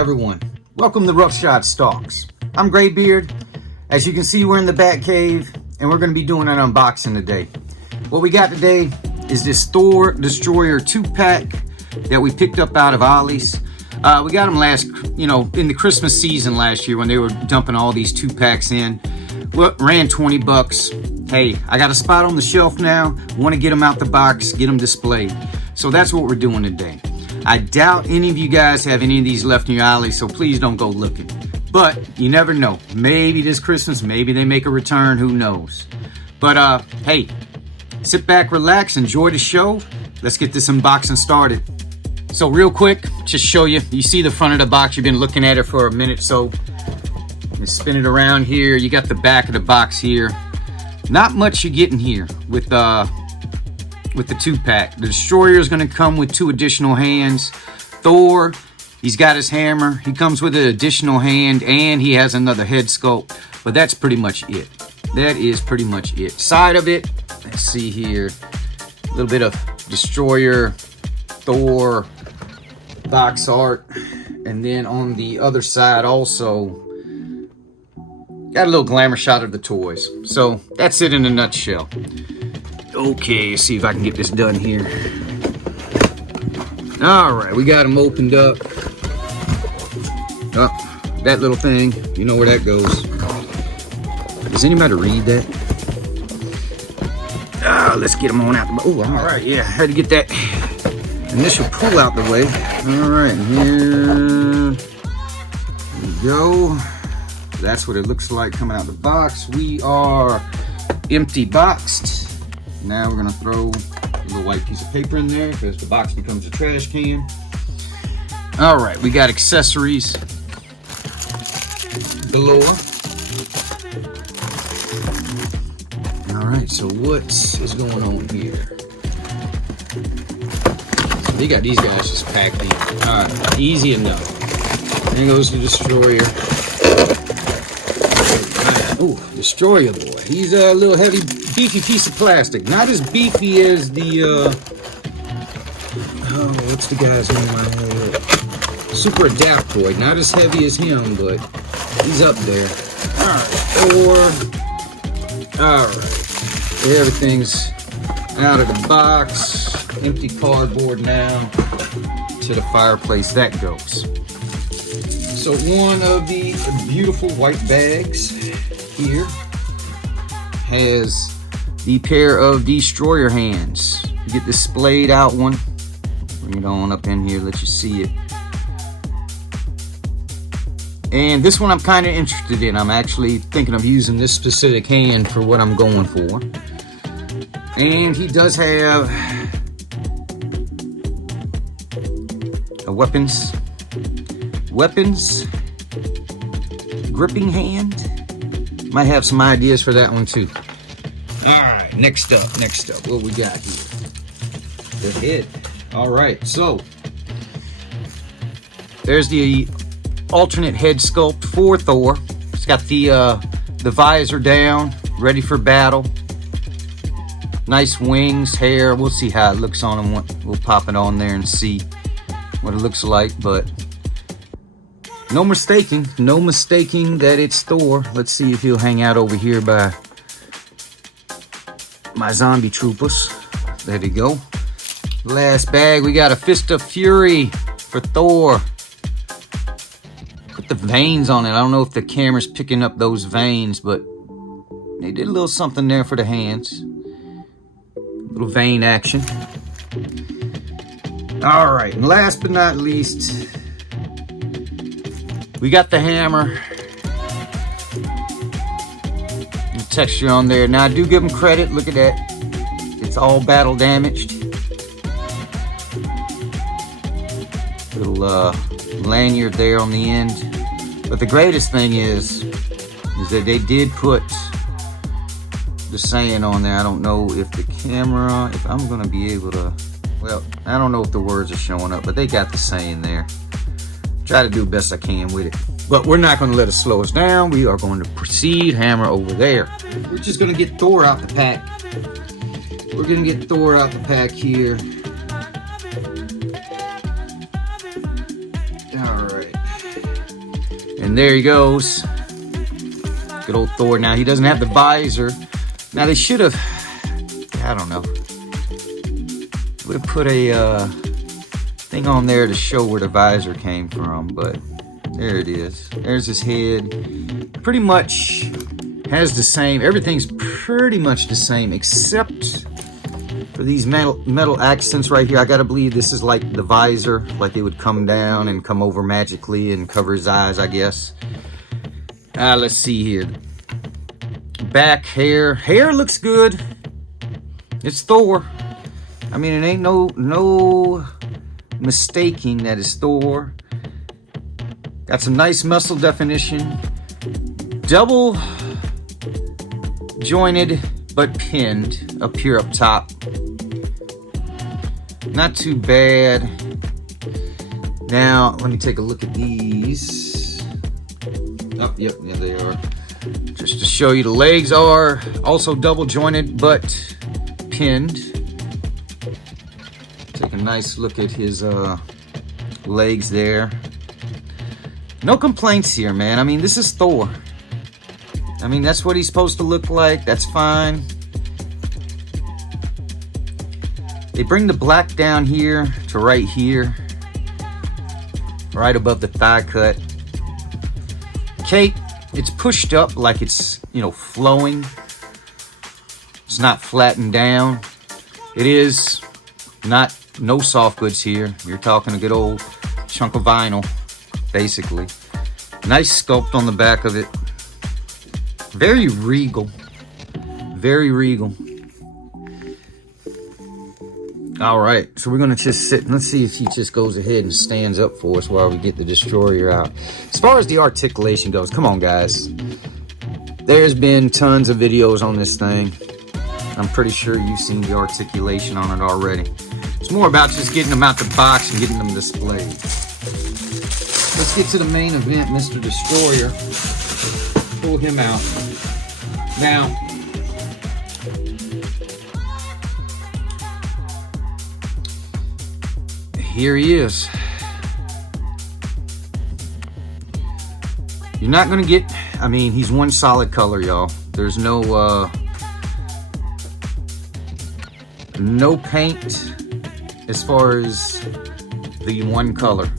everyone. Welcome to Rough Shot Stalks. I'm Graybeard. As you can see, we're in the Bat Cave, and we're going to be doing an unboxing today. What we got today is this Thor Destroyer 2-pack that we picked up out of Ollie's. We got them in the Christmas season last year when they were dumping all these 2-packs in. Well, ran 20 bucks. Hey, I got a spot on the shelf now. Want to get them out the box, get them displayed. So that's what we're doing today. I doubt any of you guys have any of these left in your alley, so please don't go looking. But you never know. Maybe this Christmas, maybe they make a return, who knows. But hey, sit back, relax, enjoy the show. Let's get this unboxing started. So real quick, just show you. You see the front of the box, you've been looking at it for a minute, so you spin it around here. You got the back of the box here. Not much you get in here with the 2-pack. The Destroyer is going to come with 2 additional hands. Thor, he's got his hammer. He comes with an additional hand, and he has another head sculpt. But that's pretty much it. That is pretty much it. Side of it, let's see here. A little bit of Destroyer, Thor, box art. And then on the other side also, got a little glamour shot of the toys. So that's it in a nutshell. Okay, let's see if I can get this done here. All right, we got them opened up. Oh, that little thing, you know where that goes. Does anybody read that? Let's get them on out the... Oh, all right, yeah, had to get that initial pull out the way. All right, here we go. That's what it looks like coming out the box. We are empty boxed. Now we're gonna throw a little white piece of paper in there because the box becomes a trash can. All right, we got accessories galore. All right, so what is going on here? They got these guys just packed in. All right, easy enough. There goes the Destroyer. Oh, Destroyer boy. He's a little heavy, beefy piece of plastic. Not as beefy as the, what's the guy's name I had? Super Adaptoid. Not as heavy as him, but he's up there. Alright. Everything's out of the box. Empty cardboard now. To the fireplace that goes. So one of the beautiful white bags here has the pair of Destroyer hands. You get this splayed out one. Bring it on up in here, let you see it. And this one I'm kind of interested in. I'm actually thinking of using this specific hand for what I'm going for. And he does have a weapons gripping hand. Might have some ideas for that one too. Alright, next up, what we got here? The head. Alright, so there's the alternate head sculpt for Thor. It's got the visor down, ready for battle. Nice wings, hair. We'll see how it looks on him. We'll pop it on there and see what it looks like, but no mistaking that it's Thor. Let's see if he'll hang out over here by my zombie troopers. There you go. Last bag, we got a Fist of Fury for Thor. Put the veins on it. I don't know if the camera's picking up those veins, but they did a little something there for the hands. Little vein action. All right, and last but not least, we got the hammer. The texture on there. Now I do give them credit. Look at that. It's all battle damaged. Little lanyard there on the end. But the greatest thing is that they did put the saying on there. I don't know if the camera, if I'm gonna be able to, well, I don't know if the words are showing up, but they got the saying there. Try to do the best I can with it. But we're not going to let it slow us down. We are going to proceed. Hammer over there. We're just going to get Thor out the pack. We're going to get Thor out the pack here. Alright. And there he goes. Good old Thor. Now, he doesn't have the visor. Now, they should have, I don't know, would have put a thing on there to show where the visor came from, but there it is. There's his head. Pretty much has the same, everything's pretty much the same, except for these metal accents right here. I gotta believe this is like the visor, like it would come down and come over magically and cover his eyes, I guess. Let's see here. Back hair. Hair looks good. It's Thor. I mean, it ain't no mistaking that it's Thor. Got some nice muscle definition. Double jointed but pinned up here up top. Not too bad. Now, let me take a look at these. Oh, yep, there they are. Just to show you, the legs are also double jointed but pinned. Take a nice look at his legs there. No complaints here, man. I mean, this is Thor. I mean, that's what he's supposed to look like. That's fine. They bring the black down here to right here. Right above the thigh cut. Cape, it's pushed up like it's, you know, flowing. It's not flattened down. It is not, no soft goods here. You're talking a good old chunk of vinyl, basically. Nice sculpt on the back of it. Very regal. Very regal. All right, so we're gonna just sit and let's see if he just goes ahead and stands up for us while we get the Destroyer out. As far as the articulation goes, come on guys. There's been tons of videos on this thing. I'm pretty sure you've seen the articulation on it already. It's more about just getting them out the box and getting them displayed. Let's get to the main event, Mr. Destroyer. Pull him out. Now, here he is. You're not gonna get, I mean, he's one solid color, y'all. There's no paint as far as the one color.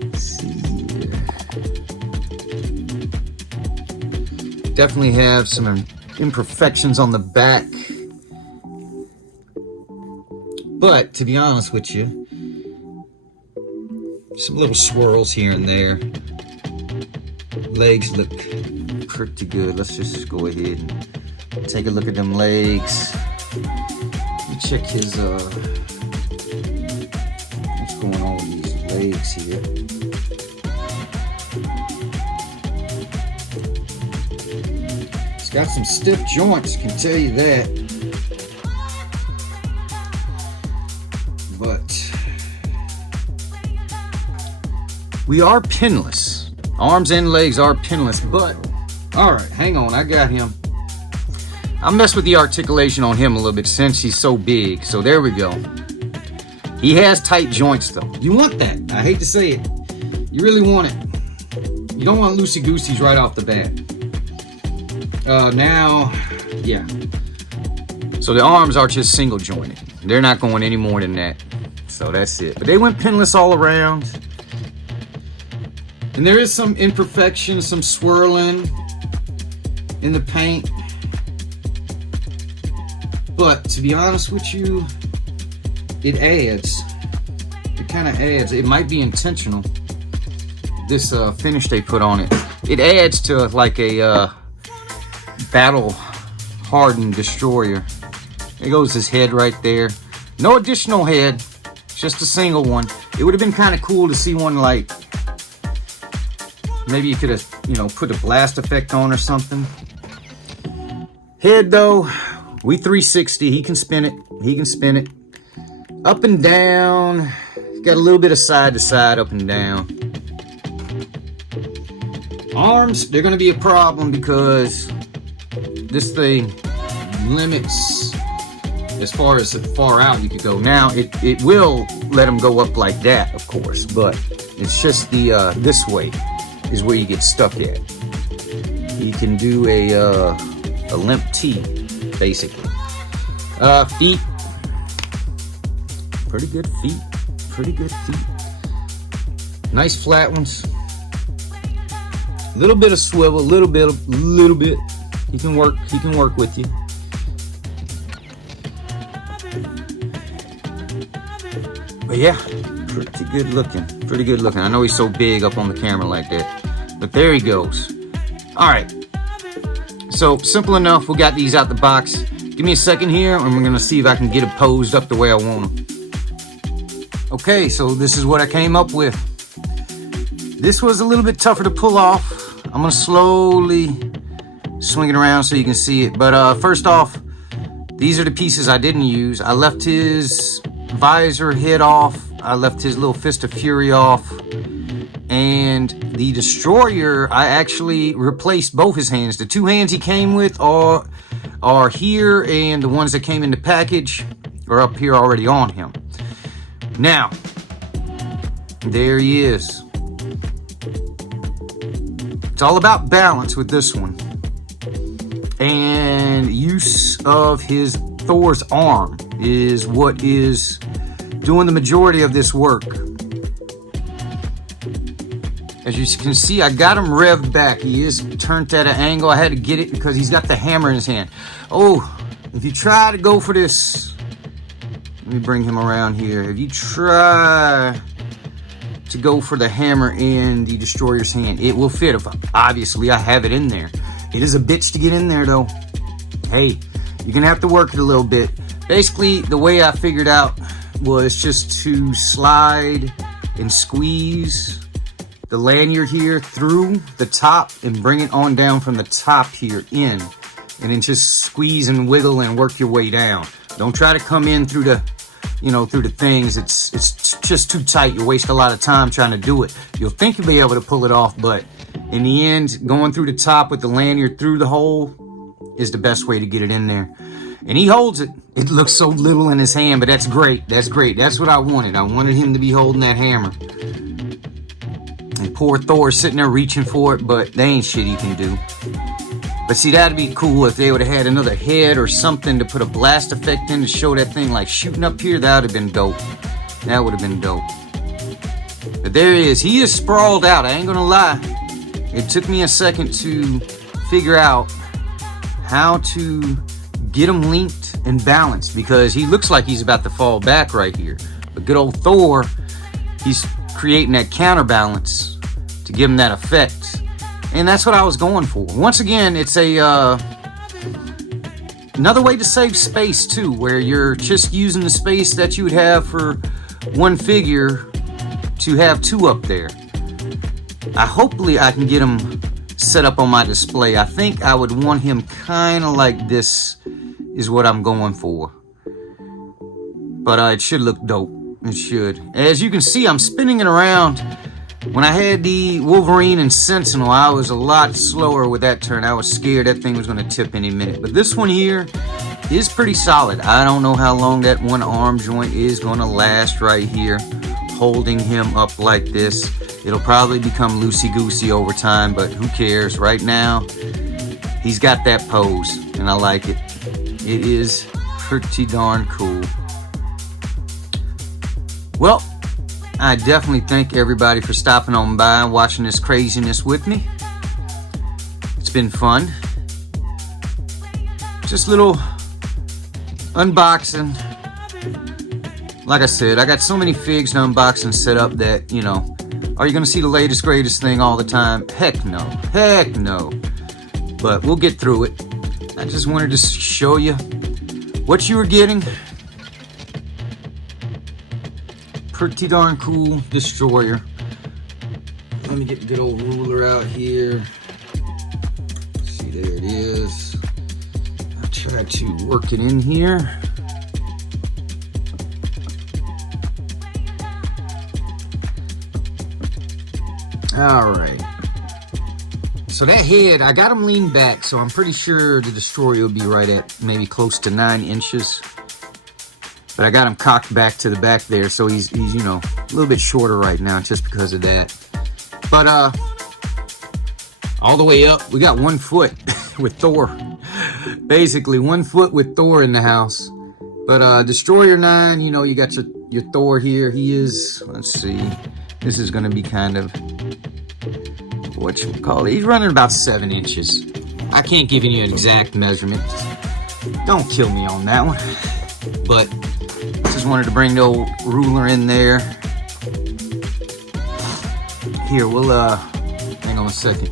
Let's see here. Definitely have some imperfections on the back. But, to be honest with you, some little swirls here and there. Legs look pretty good. Let's just go ahead and take a look at them legs. Let me check his, what's going on with these legs here. It's got some stiff joints, can tell you that. But we are pinless. Arms and legs are pinless, but all right, hang on, I got him. I messed with the articulation on him a little bit since he's so big. So there we go. He has tight joints though. You want that. I hate to say it. You really want it. You don't want loosey-gooseys right off the bat. Now, yeah. So the arms are just single jointed. They're not going any more than that. So that's it. But they went pinless all around. And there is some imperfection, some swirling in the paint. But to be honest with you, it adds. It kind of adds. It might be intentional. This finish they put on it. It adds to like a battle hardened Destroyer. There goes his head right there. No additional head, just a single one. It would have been kind of cool to see one like, maybe you could have, you know, put a blast effect on or something. Head though, we 360, he can spin it. He can spin it. Up and down. Got a little bit of side to side, up and down. Arms, they're gonna be a problem because this thing limits as far as far out you could go. Now it will let them go up like that, of course, but it's just the this way is where you get stuck at. You can do a limp T, basically. Feet, pretty good feet, pretty good feet. Nice flat ones. A little bit of swivel, little bit. He can work with you. But yeah, pretty good looking. Pretty good looking. I know he's so big up on the camera like that, but there he goes. All right. So simple enough. We got these out the box. Give me a second here, and we're gonna see if I can get it posed up the way I want them. Okay, so this is what I came up with. This was a little bit tougher to pull off. I'm gonna slowly swing it around so you can see it. But first off, these are the pieces I didn't use. I left his visor head off. I left his little fist of fury off. And the destroyer, I actually replaced both his hands. The two hands he came with are here, and the ones that came in the package are up here already on him. Now, there he is. It's all about balance with this one. And use of his Thor's arm is what is doing the majority of this work. As you can see, I got him revved back. He is turned at an angle. I had to get it because he's got the hammer in his hand. Oh, if you try to go for this, let me bring him around here. If you try to go for the hammer in the destroyer's hand, it will fit. Obviously, I have it in there. It is a bitch to get in there, though. Hey, you're gonna have to work it a little bit. Basically, the way I figured out was just to slide and squeeze the lanyard here through the top and bring it on down from the top here in, and then just squeeze and wiggle and work your way down. Don't try to come in through the, through the things. It's just too tight. You waste a lot of time trying to do it. You'll think you'll be able to pull it off, but in the end, going through the top with the lanyard through the hole is the best way to get it in there. And he holds it. It looks so little in his hand, but that's great. That's great. That's what I wanted. I wanted him to be holding that hammer. And poor Thor sitting there reaching for it, but they ain't shit he can do. But see, that'd be cool if they would have had another head or something to put a blast effect in to show that thing like shooting up here. That would have been dope. That would have been dope. But there he is. He is sprawled out. I ain't gonna lie. It took me a second to figure out how to get him linked and balanced, because he looks like he's about to fall back right here. But good old Thor, he's creating that counterbalance to give him that effect. And that's what I was going for. Once again, it's another way to save space too, where you're just using the space that you would have for one figure to have two up there. Hopefully I can get him set up on my display. I think I would want him kind of like this is what I'm going for. But it should look dope. It should. As you can see, I'm spinning it around. When I had the Wolverine and Sentinel, I was a lot slower with that turn. I was scared that thing was going to tip any minute. But this one here is pretty solid. I don't know how long that one arm joint is going to last right here, holding him up like this. It'll probably become loosey-goosey over time, but who cares? Right now, he's got that pose, and I like it. It is pretty darn cool. Well, I definitely thank everybody for stopping on by and watching this craziness with me. It's been fun. Just a little unboxing. Like I said, I got so many figs to unbox and set up that, are you going to see the latest, greatest thing all the time? Heck no. Heck no. But we'll get through it. I just wanted to show you what you were getting. Pretty darn cool destroyer. Let me get the good old ruler out here. See, there it is. I'll try to work it in here. All right. So that head, I got him leaned back, so I'm pretty sure the destroyer will be right at maybe close to 9 inches. But I got him cocked back to the back there, so he's you know, a little bit shorter right now just because of that. But all the way up, we got 1 foot with Thor. Basically 1 foot with Thor in the house. But Destroyer 9, you know, you got your Thor here. He is, let's see, this is gonna be kind of, whatchamacallit, he's running about 7 inches. I can't give you an exact measurement. Don't kill me on that one. But just wanted to bring the old ruler in there. Here, we'll hang on a second.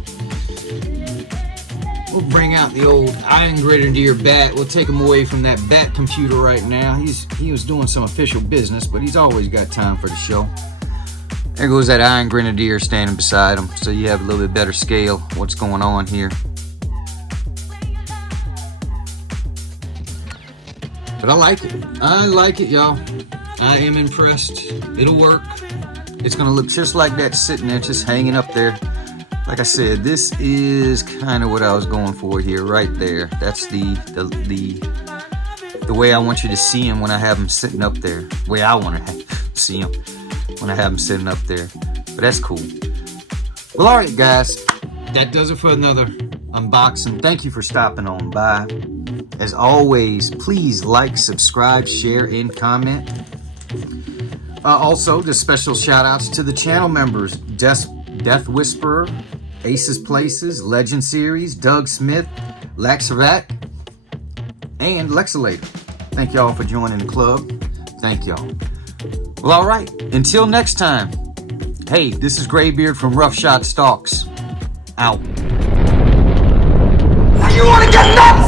We'll bring out the old Iron Grenadier bat. We'll take him away from that bat computer right now. He was doing some official business, but he's always got time for the show. There goes that Iron Grenadier standing beside him, so you have a little bit better scale of what's going on here. But I like it. I like it, y'all. I am impressed. It'll work. It's gonna look just like that sitting there, just hanging up there. Like I said, this is kind of what I was going for here, right there. That's the way I want you to see him when I have him sitting up there. The way I want to see him when I have him sitting up there. But that's cool. Well, all right, guys. That does it for another unboxing. Thank you for stopping on by. As always, please like, subscribe, share, and comment. Also, just special shout outs to the channel members: Death Whisperer, Aces Places, Legend Series, Doug Smith, Laxavac, and Lexilator. Thank y'all for joining the club. Thank y'all. Well, all right. Until next time. Hey, this is Graybeard from Rough Shot Stalks. Out. You want to get nuts?